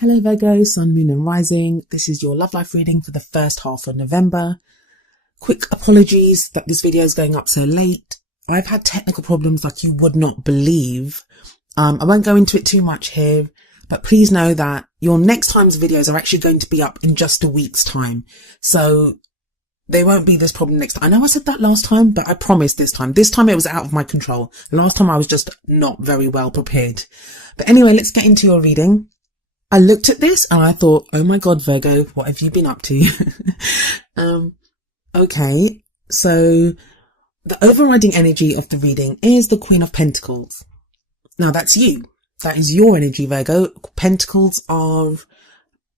Hello Virgo, Sun, Moon and Rising. This is your love life reading for the first half of November. Quick apologies that this video is going up so late. I've had technical problems like you would not believe. I won't go into it too much here, but please know that your next time's videos are actually going to be up in just a week's time. So there won't be this problem next time. I know I said that last time, but I promise this time. This time it was out of my control. Last time I was just not very well prepared. But anyway, let's get into your reading. I looked at this and I thought, oh my God, Virgo, what have you been up to? Okay, so the overriding energy of the reading is the Queen of Pentacles. Now that's you. That is your energy, Virgo. Pentacles are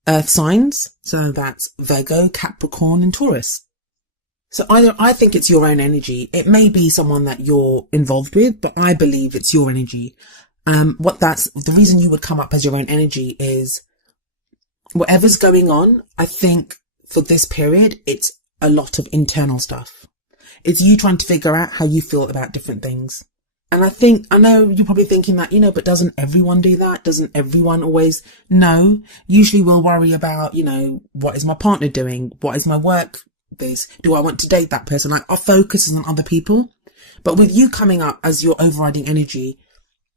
earth signs. So that's Virgo, Capricorn and Taurus. So I think it's your own energy. It may be someone that you're involved with, but I believe it's your energy. The reason you would come up as your own energy is whatever's going on. I think for this period, it's a lot of internal stuff. It's you trying to figure out how you feel about different things. And I know you're probably thinking that, but doesn't everyone do that? Doesn't everyone always? No, usually we'll worry about, what is my partner doing? What is my work? Do I want to date that person? Like our focus is on other people. But with you coming up as your overriding energy,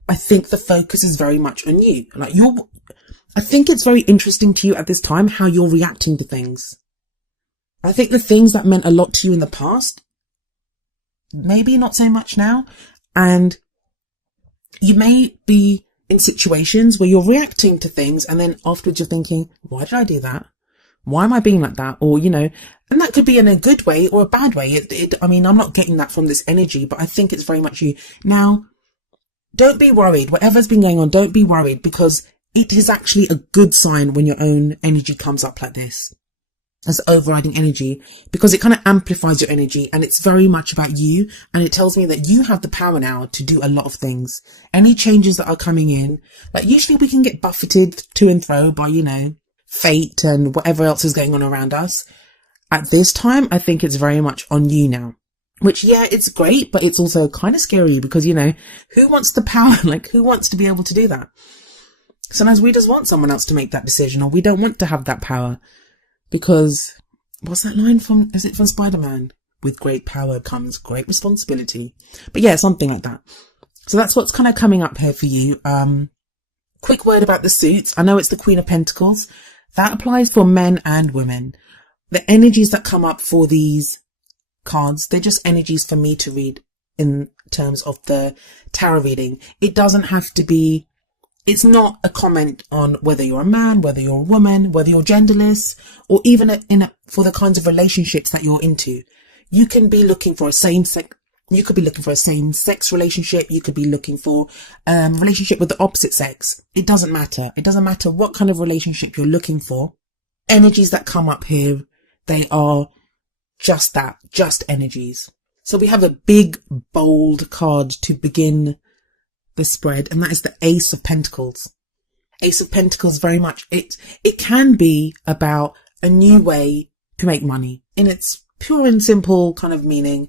I think the focus is very much on you. I think it's very interesting to you at this time how you're reacting to things. I think the things that meant a lot to you in the past, maybe not so much now. And you may be in situations where you're reacting to things and then afterwards you're thinking, why did I do that? Why am I being like that? Or, and that could be in a good way or a bad way. I'm not getting that from this energy, but I think it's very much you. Now, don't be worried. Whatever's been going on, don't be worried, because it is actually a good sign when your own energy comes up like this as overriding energy, because it kind of amplifies your energy and it's very much about you. And it tells me that you have the power now to do a lot of things. Any changes that are coming in, like usually we can get buffeted to and fro by, fate and whatever else is going on around us. At this time, I think it's very much on you now. Which, yeah, it's great, but it's also kind of scary because, who wants the power? Like, who wants to be able to do that? Sometimes we just want someone else to make that decision, or we don't want to have that power because, what's that line from? Is it from Spider-Man? With great power comes great responsibility. But yeah, something like that. So that's what's kind of coming up here for you. Quick word about the suits. I know it's the Queen of Pentacles. That applies for men and women. The energies that come up for these cards, they're just energies for me to read in terms of the tarot reading. It doesn't have to be, it's not a comment on whether you're a man, whether you're a woman, whether you're genderless, or even for the kinds of relationships that you're into. You can be looking for a same-sex relationship. You could be looking for a relationship with the opposite sex. It doesn't matter. It doesn't matter what kind of relationship you're looking for. Energies that come up here, they are just that, just energies. So we have a big, bold card to begin the spread, and that is the Ace of Pentacles. Ace of Pentacles, very much, it can be about a new way to make money in its pure and simple kind of meaning.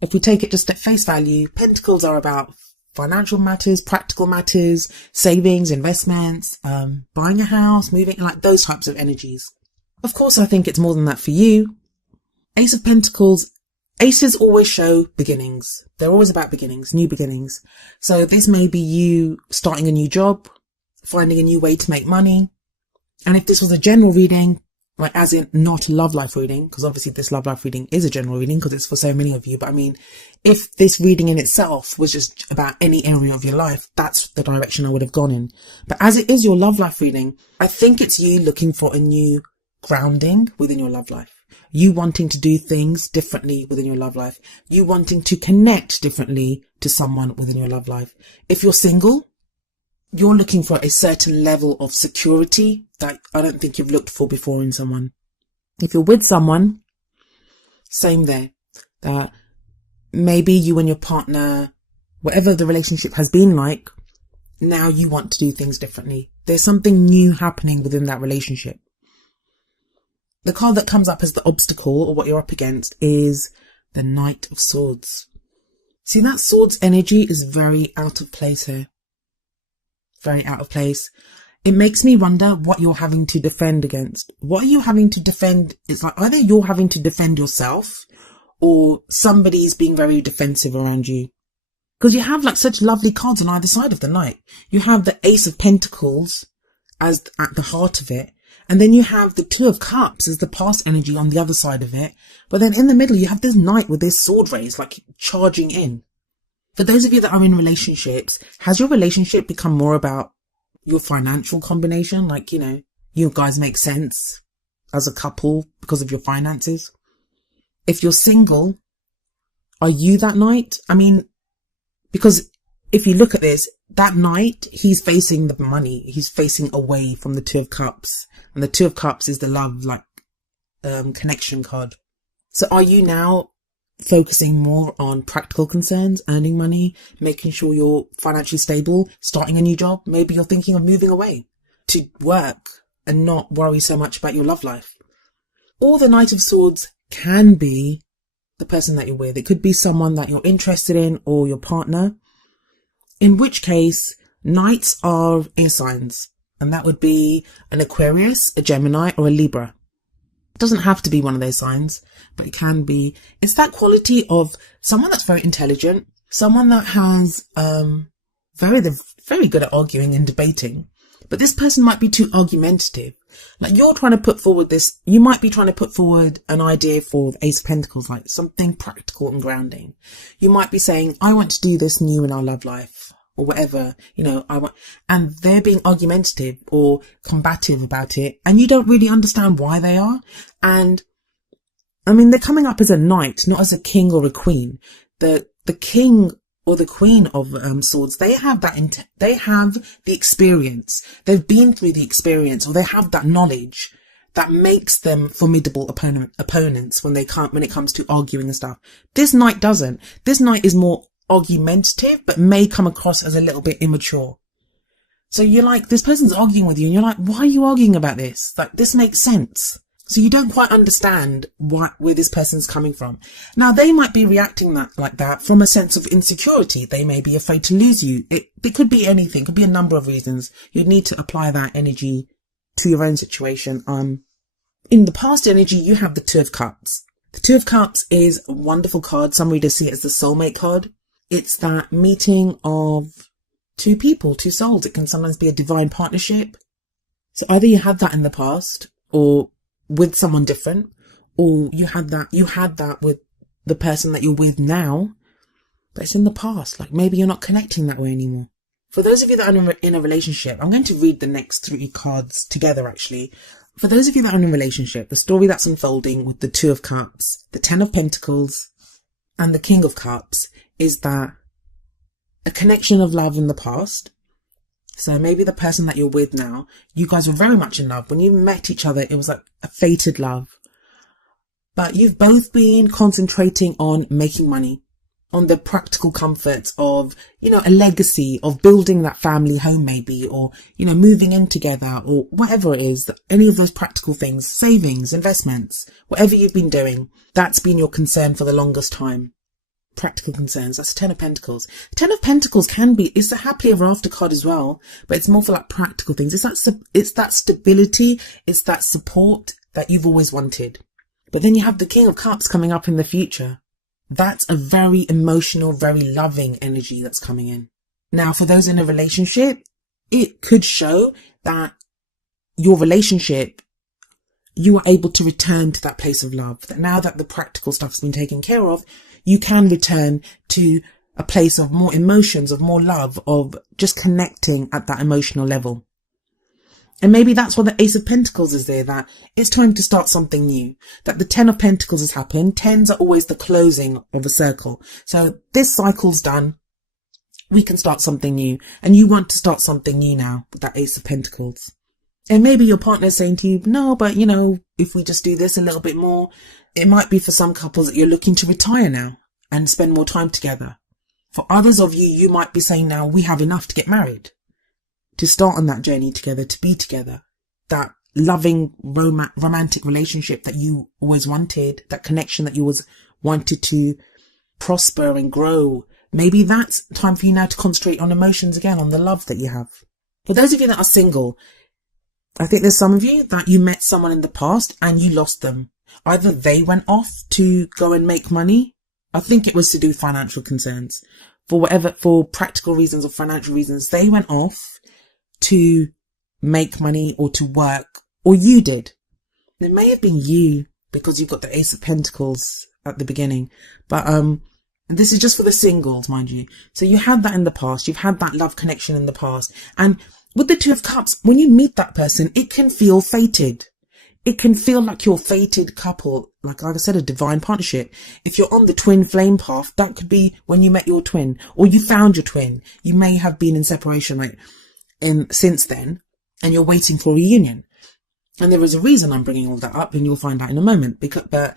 If we take it just at face value, Pentacles are about financial matters, practical matters, savings, investments, buying a house, moving, like those types of energies. Of course, I think it's more than that for you. Ace of Pentacles, aces always show beginnings. They're always about beginnings, new beginnings. So this may be you starting a new job, finding a new way to make money. And if this was a general reading, like as in not a love life reading, because obviously this love life reading is a general reading because it's for so many of you. But I mean, if this reading in itself was just about any area of your life, that's the direction I would have gone in. But as it is your love life reading, I think it's you looking for a new grounding within your love life. You wanting to do things differently within your love life. You wanting to connect differently to someone within your love life. If you're single, you're looking for a certain level of security that I don't think you've looked for before in someone. If you're with someone, same there. That maybe you and your partner, whatever the relationship has been like, now you want to do things differently. There's something new happening within that relationship. The card that comes up as the obstacle, or what you're up against, is the Knight of Swords. See, that Swords energy is very out of place here. Very out of place. it makes me wonder what you're having to defend against. What are you having to defend? It's like either you're having to defend yourself or somebody's being very defensive around you. Because you have like such lovely cards on either side of the Knight. You have the Ace of Pentacles as at the heart of it. And then you have the Two of Cups as the past energy on the other side of it. But then in the middle, you have this Knight with this sword raised, like charging in. For those of you that are in relationships, has your relationship become more about your financial combination? Like, you know, you guys make sense as a couple because of your finances. If you're single, are you that Knight? I mean, because if you look at this, that Knight, he's facing the money. He's facing away from the Two of Cups. And the Two of Cups is the love, like, connection card. So are you now focusing more on practical concerns, earning money, making sure you're financially stable, starting a new job? Maybe you're thinking of moving away to work and not worry so much about your love life. Or the Knight of Swords can be the person that you're with. It could be someone that you're interested in or your partner. In which case, Knights are air signs. And that would be an Aquarius, a Gemini, or a Libra. It doesn't have to be one of those signs, but it can be. It's that quality of someone that's very intelligent, someone that has very good at arguing and debating. But this person might be too argumentative. Like you're trying to put forward this, you might be trying to put forward an idea for the Ace of Pentacles, like something practical and grounding. You might be saying, I want to do this new in our love life or whatever, you know, and they're being argumentative or combative about it. And you don't really understand why they are. And I mean, they're coming up as a knight, not as a king or a queen. The king or the Queen of Swords, they have they have the experience. They've been through the experience, or they have that knowledge that makes them formidable opponents when it comes to arguing and stuff. This Knight doesn't. This Knight is more argumentative, but may come across as a little bit immature. So you're like, this person's arguing with you, and you're like, why are you arguing about this? Like, this makes sense. So you don't quite understand where this person's coming from. Now, they might be reacting like that from a sense of insecurity. They may be afraid to lose you. It could be anything. It could be a number of reasons. You'd need to apply that energy to your own situation. In the past energy, you have the Two of Cups. The Two of Cups is a wonderful card. Some readers see it as the soulmate card. It's that meeting of two people, two souls. It can sometimes be a divine partnership. So either you had that in the past, or with someone different, or you had that with the person that you're with now, but it's in the past. Like maybe you're not connecting that way anymore. For those of you that are in a relationship, I'm going to read the next 3 cards together actually. For those of you that are in a relationship, the story that's unfolding with the Two of Cups, the Ten of Pentacles, and the King of Cups is that a connection of love in the past. So maybe the person that you're with now, you guys were very much in love. When you met each other, it was like a fated love. But you've both been concentrating on making money, on the practical comforts of, you know, a legacy of building that family home maybe, or, you know, moving in together, or whatever it is, any of those practical things, savings, investments, whatever you've been doing, that's been your concern for the longest time. Practical concerns. That's Ten of Pentacles. Ten of Pentacles it's the happily ever after card as well, but it's more for like practical things. It's that stability. It's that support that you've always wanted. But then you have the King of Cups coming up in the future. That's a very emotional, very loving energy that's coming in. Now, for those in a relationship, it could show that your relationship, you are able to return to that place of love. That now that the practical stuff's been taken care of, you can return to a place of more emotions, of more love, of just connecting at that emotional level. And maybe that's what the Ace of Pentacles is there, that it's time to start something new. That the Ten of Pentacles has happened. Tens are always the closing of a circle. So this cycle's done. We can start something new. And you want to start something new now with that Ace of Pentacles. And maybe your partner's saying to you, no, but you know, if we just do this a little bit more, it might be for some couples that you're looking to retire now and spend more time together. For others of you, you might be saying now, we have enough to get married, to start on that journey together, to be together. That loving, romantic relationship that you always wanted, that connection that you always wanted to prosper and grow. Maybe that's time for you now to concentrate on emotions again, on the love that you have. For those of you that are single, I think there's some of you that you met someone in the past and you lost them. Either they went off to go and make money. I think it was to do with financial concerns. For practical reasons or financial reasons, they went off to make money or to work, or you did. It may have been you because you've got the Ace of Pentacles at the beginning. But this is just for the singles, mind you. So you had that in the past. You've had that love connection in the past. And with the Two of Cups, when you meet that person, it can feel fated. It can feel like you're a fated couple, like I said, a divine partnership. If you're on the twin flame path, that could be when you met your twin or you found your twin. You may have been in separation since then, and you're waiting for a reunion. And there is a reason I'm bringing all that up, and you'll find out in a moment. But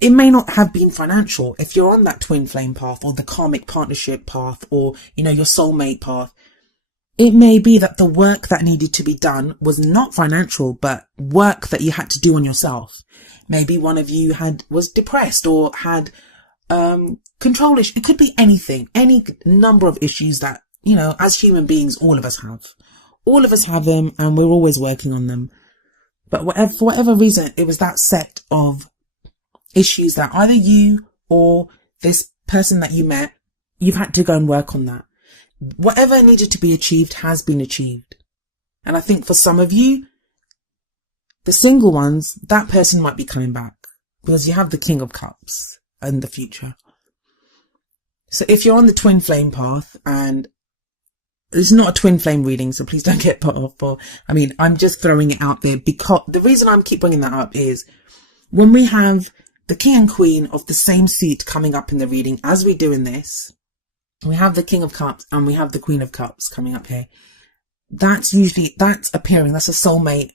it may not have been financial. If you're on that twin flame path or the karmic partnership path or, your soulmate path, it may be that the work that needed to be done was not financial, but work that you had to do on yourself. Maybe one of you was depressed or had control issues. It could be anything, any number of issues that, as human beings, all of us have. All of us have them, and we're always working on them. But for whatever reason, it was that set of issues that either you or this person that you met, you've had to go and work on that. Whatever needed to be achieved has been achieved. And I think for some of you, the single ones, that person might be coming back because you have the King of Cups in the future. So if you're on the twin flame path, and it's not a twin flame reading, so please don't get put off. I'm just throwing it out there because the reason I keep bringing that up is when we have the King and Queen of the same suit coming up in the reading as we do in this, we have the King of Cups and we have the Queen of Cups coming up here. That's a pairing. That's a soulmate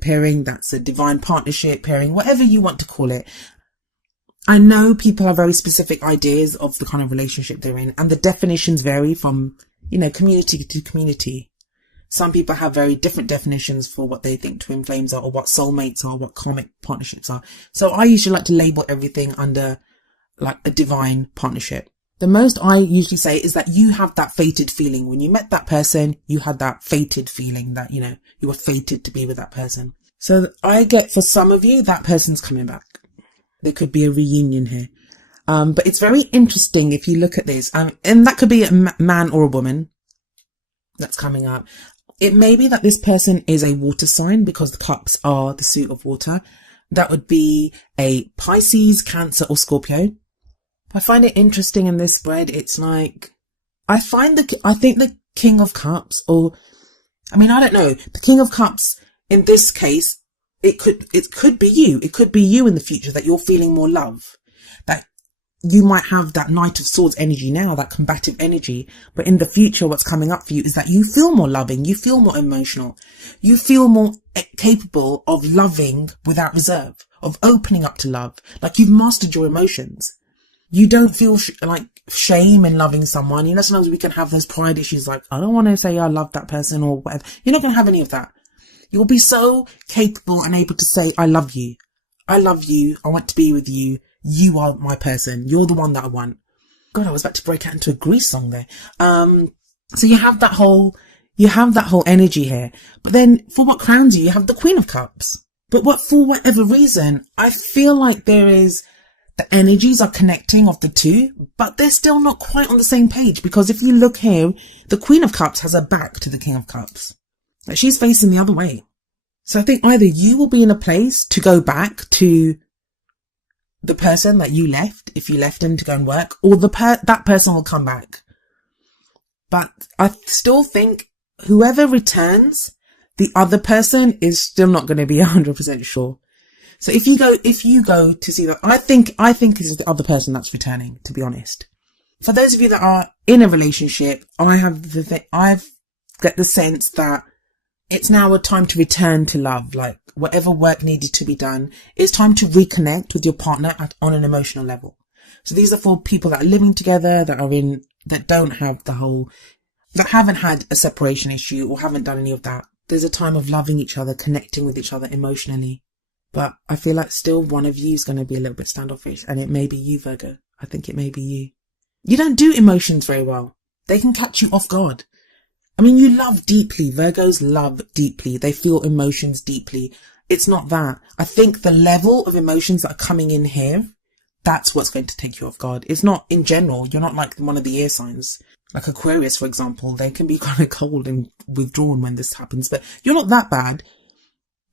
pairing. That's a divine partnership pairing, whatever you want to call it. I know people have very specific ideas of the kind of relationship they're in, and the definitions vary from, community to community. Some people have very different definitions for what they think twin flames are, or what soulmates are, what karmic partnerships are. So I usually like to label everything under like a divine partnership. The most I usually say is that you have that fated feeling. When you met that person, you had that fated feeling that, you were fated to be with that person. So I get, for some of you, that person's coming back. There could be a reunion here. But it's very interesting if you look at this. And that could be a man or a woman that's coming up. It may be that this person is a water sign because the cups are the suit of water. That would be a Pisces, Cancer, or Scorpio. I find it interesting in this spread. It's like, I think the King of Cups, I don't know. The King of Cups, in this case, it could be you. It could be you in the future that you're feeling more love. That you might have that Knight of Swords energy now, that combative energy. But in the future, what's coming up for you is that you feel more loving. You feel more emotional. You feel more capable of loving without reserve, of opening up to love. Like you've mastered your emotions. You don't feel like shame in loving someone. Sometimes we can have those pride issues like, I don't want to say I love that person or whatever. You're not going to have any of that. You'll be so capable and able to say, I love you. I love you. I want to be with you. You are my person. You're the one that I want. God, I was about to break out into a Grease song there. So you have that whole energy here. But then for what crowns you, you have the Queen of Cups. But for whatever reason, I feel like the energies are connecting of the two, but they're still not quite on the same page, because if you look here, the Queen of Cups has her back to the King of Cups. Like she's facing the other way. So I think either you will be in a place to go back to the person that you left, if you left him to go and work, or that person will come back. But I still think whoever returns, the other person is still not going to be 100% sure. So if you go to see that, I think this is the other person that's returning, to be honest. For those of you that are in a relationship, I've got the sense that it's now a time to return to love. Like whatever work needed to be done, it's time to reconnect with your partner on an emotional level. So these are for people that are living together, that haven't had a separation issue or haven't done any of that. There's a time of loving each other, connecting with each other emotionally. But I feel like still one of you is going to be a little bit standoffish, and it may be you, Virgo. I think it may be you. You don't do emotions very well. They can catch you off guard. I mean, you love deeply. Virgos love deeply. They feel emotions deeply. It's not that. I think the level of emotions that are coming in here, that's what's going to take you off guard. It's not in general. You're not like one of the air signs. Like Aquarius, for example, they can be kind of cold and withdrawn when this happens, but you're not that bad.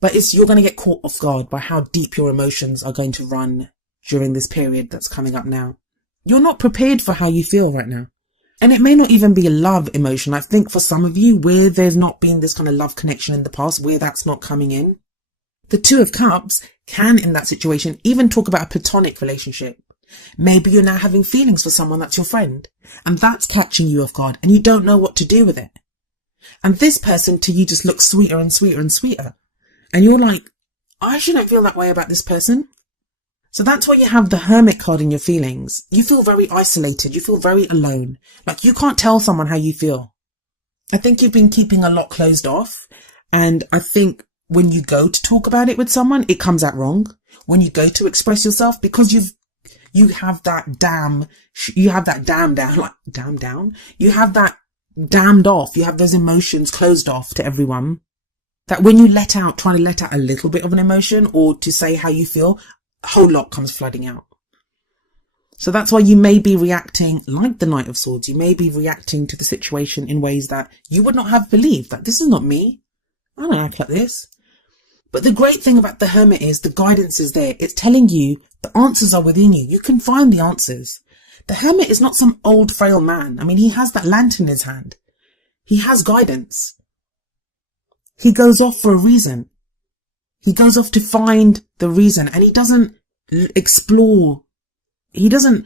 But you're going to get caught off guard by how deep your emotions are going to run during this period that's coming up now. You're not prepared for how you feel right now. And it may not even be a love emotion. I think for some of you, where there's not been this kind of love connection in the past, where that's not coming in, the Two of Cups can, in that situation, even talk about a platonic relationship. Maybe you're now having feelings for someone that's your friend, and that's catching you off guard, and you don't know what to do with it. And this person to you just looks sweeter and sweeter and sweeter. And you're like, I shouldn't feel that way about this person. So that's why you have the Hermit card in your feelings. You feel very isolated. You feel very alone. Like you can't tell someone how you feel. I think you've been keeping a lot closed off. And I think when you go to talk about it with someone, it comes out wrong. When you go to express yourself, because you have that damned off. You have those emotions closed off to everyone. That when you try to let out a little bit of an emotion or to say how you feel, a whole lot comes flooding out. So that's why you may be reacting like the Knight of Swords. You may be reacting to the situation in ways that you would not have believed. That this is not me. I don't act like this. But the great thing about the Hermit is the guidance is there. It's telling you the answers are within you. You can find the answers. The Hermit is not some old frail man. I mean, he has that lantern in his hand. He has guidance. He goes off for a reason. He goes off to find the reason, and he doesn't explore. He doesn't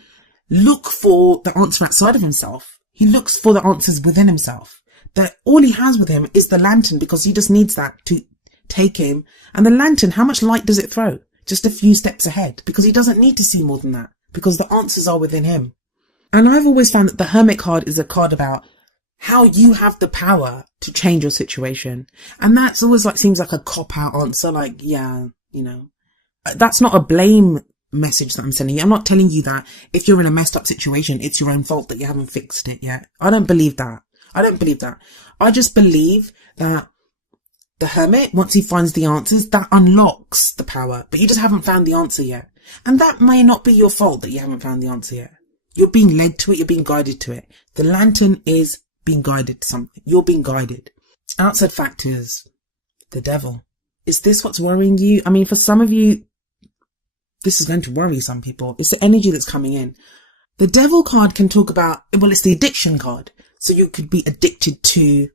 look for the answer outside of himself. He looks for the answers within himself. That all he has with him is the lantern, because he just needs that to take him. And the lantern, how much light does it throw? Just a few steps ahead, because he doesn't need to see more than that, because the answers are within him. And I've always found that the Hermit card is a card about how you have the power to change your situation. And that's always seems like a cop-out answer. Like, yeah, that's not a blame message that I'm sending you. I'm not telling you that if you're in a messed up situation, it's your own fault that you haven't fixed it yet. I don't believe that. I just believe that the Hermit, once he finds the answers, that unlocks the power, but you just haven't found the answer yet. And that may not be your fault that you haven't found the answer yet. You're being led to it. You're being guided to it. The lantern is being guided to something. You're being guided. Outside factors. The Devil. Is this what's worrying you? I mean, for some of you, this is going to worry some people. It's the energy that's coming in. The Devil card can talk about, well, it's the addiction card. So you could be addicted to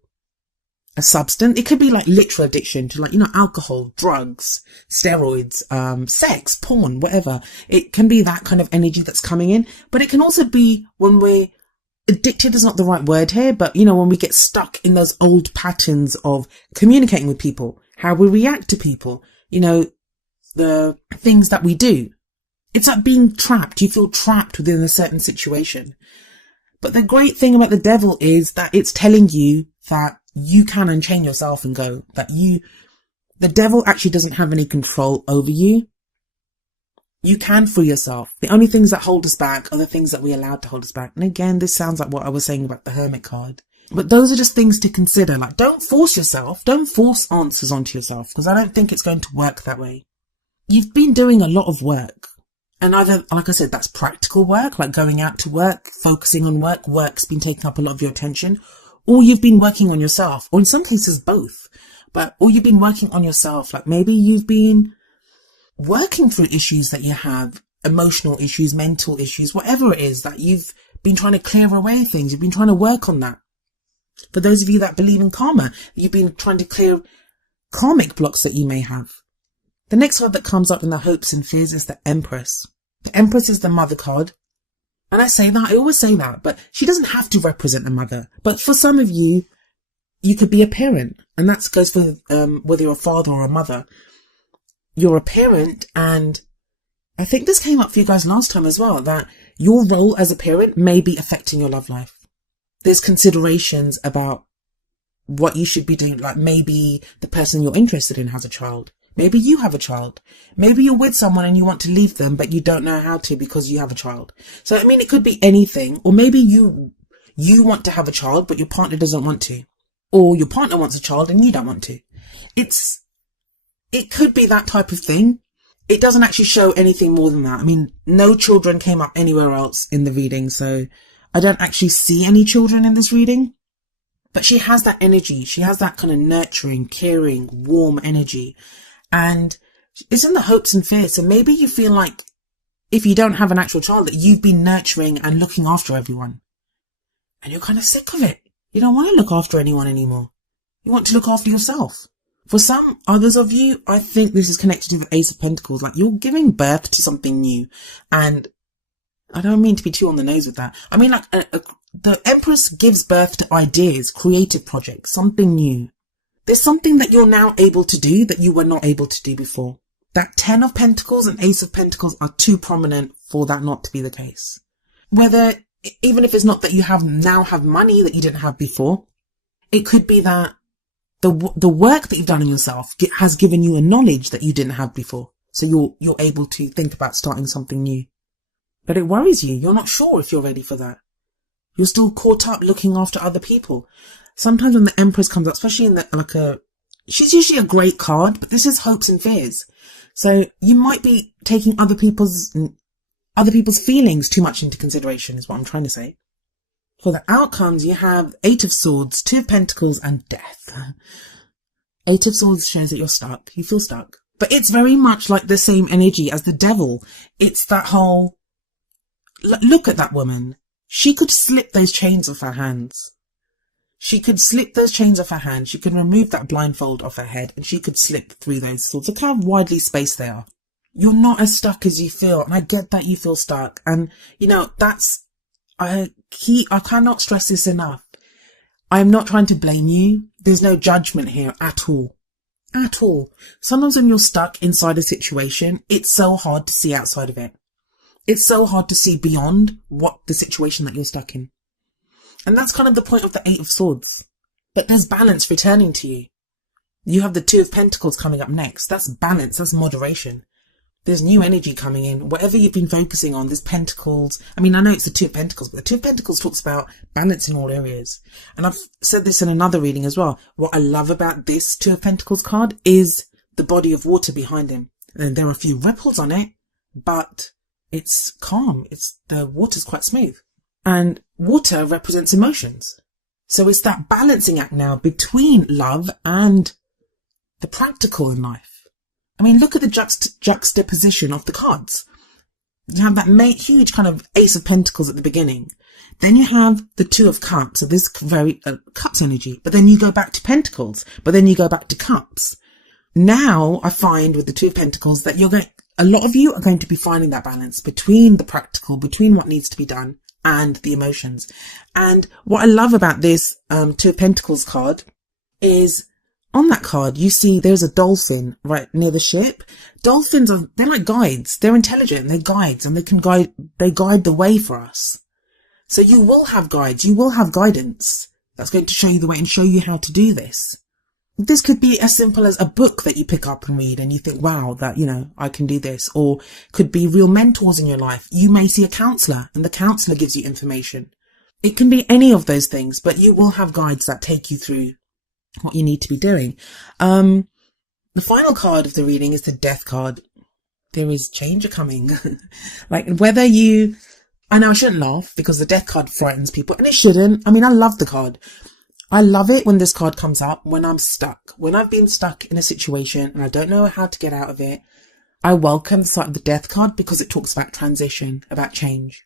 a substance. It could be like literal addiction to alcohol, drugs, steroids, sex, porn, whatever. It can be that kind of energy that's coming in. But it can also be when we're addicted is not the right word here, but when we get stuck in those old patterns of communicating with people, how we react to people, the things that we do. It's like being trapped. You feel trapped within a certain situation. But the great thing about the Devil is that it's telling you that you can unchain yourself and go, that the Devil actually doesn't have any control over you. You can free yourself. The only things that hold us back are the things that we allowed to hold us back. And again, this sounds like what I was saying about the Hermit card. But those are just things to consider. Like, don't force yourself. Don't force answers onto yourself, because I don't think it's going to work that way. You've been doing a lot of work. And either, like I said, that's practical work, like going out to work, focusing on work. Work's been taking up a lot of your attention. Or you've been working on yourself. Or in some cases, both. Or you've been working on yourself. Like maybe you've been working through issues that you have, emotional issues, mental issues, whatever it is that you've been trying to clear away things. You've been trying to work on that. For those of you that believe in karma, you've been trying to clear karmic blocks that you may have. The next card that comes up in the hopes and fears is the Empress. The Empress is the mother card. And I always say that, but she doesn't have to represent a mother. But for some of you, you could be a parent. And that goes for whether you're a father or a mother. You're a parent, and I think this came up for you guys last time as well, that your role as a parent may be affecting your love life. There's considerations about what you should be doing. Like maybe the person you're interested in has a child. Maybe you have a child. Maybe you're with someone and you want to leave them, but you don't know how to because you have a child. So, I mean, it could be anything. Or maybe you want to have a child, but your partner doesn't want to. or your partner wants a child and you don't want to. It could be that type of thing. It doesn't actually show anything more than that. I mean, no children came up anywhere else in the reading, so I don't actually see any children in this reading. But she has that energy. She has that kind of nurturing, caring, warm energy. And it's in the hopes and fears. So maybe you feel like if you don't have an actual child, that you've been nurturing and looking after everyone. And you're kind of sick of it. You don't want to look after anyone anymore. You want to look after yourself. For some others of you, I think this is connected to the Ace of Pentacles. Like, you're giving birth to something new. And I don't mean to be too on the nose with that. I mean, like, the Empress gives birth to ideas, creative projects, something new. There's something that you're now able to do that you were not able to do before. That 10 of Pentacles and Ace of Pentacles are too prominent for that not to be the case. Whether, even if it's not that you now have money that you didn't have before, it could be that the work that you've done on yourself has given you a knowledge that you didn't have before. So you're able to think about starting something new. But it worries you. You're not sure if you're ready for that. You're still caught up looking after other people. Sometimes when the Empress comes up, especially in she's usually a great card, but this is hopes and fears. So you might be taking other people's feelings too much into consideration, is what I'm trying to say. For the outcomes, you have 8 of Swords, 2 of Pentacles, and Death. 8 of Swords shows that you're stuck. You feel stuck. But it's very much like the same energy as the Devil. It's that whole, look at that woman. She could slip those chains off her hands. She could slip those chains off her hand. She could remove that blindfold off her head, and she could slip through those swords. Look how widely spaced they are. You're not as stuck as you feel, and I get that you feel stuck. And, I cannot stress this enough. I'm not trying to blame you. There's no judgment here at all. At all. Sometimes when you're stuck inside a situation, it's so hard to see outside of it. It's so hard to see beyond what the situation that you're stuck in. And that's kind of the point of the 8 of Swords. But there's balance returning to you. You have the 2 of Pentacles coming up next. That's balance. That's moderation. There's new energy coming in. Whatever you've been focusing on, there's Pentacles. I mean, I know it's the 2 of Pentacles, but the 2 of Pentacles talks about balance in all areas. And I've said this in another reading as well. What I love about this 2 of Pentacles card is the body of water behind him. And there are a few ripples on it, but it's calm. The water's quite smooth. And water represents emotions. So it's that balancing act now between love and the practical in life. I mean, look at the juxtaposition of the cards. You have that huge kind of Ace of Pentacles at the beginning. Then you have the 2 of Cups, so this very Cups energy. But then you go back to Pentacles. But then you go back to Cups. Now I find with the 2 of Pentacles that a lot of you are going to be finding that balance between the practical, between what needs to be done and the emotions. And what I love about this 2 of Pentacles card is, on that card, you see there's a dolphin right near the ship. Dolphins they're like guides. They're intelligent. They're guides, and they guide the way for us. So you will have guides. You will have guidance that's going to show you the way and show you how to do this. This could be as simple as a book that you pick up and read and you think, wow, that, I can do this. Or could be real mentors in your life. You may see a counselor and the counselor gives you information. It can be any of those things, but you will have guides that take you through what you need to be doing. The final card of the reading is the Death card. There is change coming. Like, I know I shouldn't laugh because the Death card frightens people, and it shouldn't. I mean, I love the card. I love it when this card comes up, when I'm stuck. When I've been stuck in a situation and I don't know how to get out of it, I welcome the sight of the Death card because it talks about transition, about change.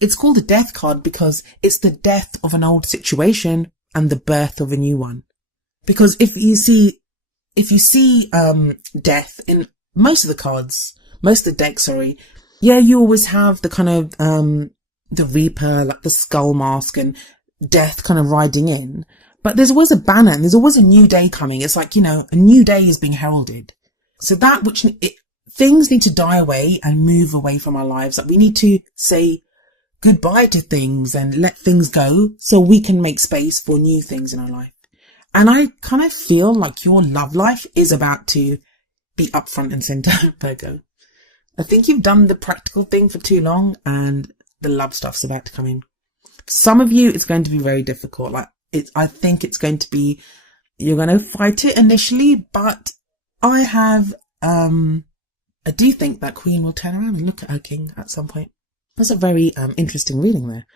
It's called the Death card because it's the death of an old situation and the birth of a new one. Because if you see death in most of the cards, most of the deck, you always have the kind of the Reaper, like the skull mask, and death kind of riding in. But there's always a banner and there's always a new day coming. It's like, a new day is being heralded. So things need to die away and move away from our lives. Like, we need to say goodbye to things and let things go so we can make space for new things in our life. And I kind of feel like your love life is about to be up front and center, Virgo. I think you've done the practical thing for too long and the love stuff's about to come in. For some of you, it's going to be very difficult. Like, I think it's going to be, you're going to fight it initially, but I do think that Queen will turn around and look at her king at some point. That's a very interesting reading there.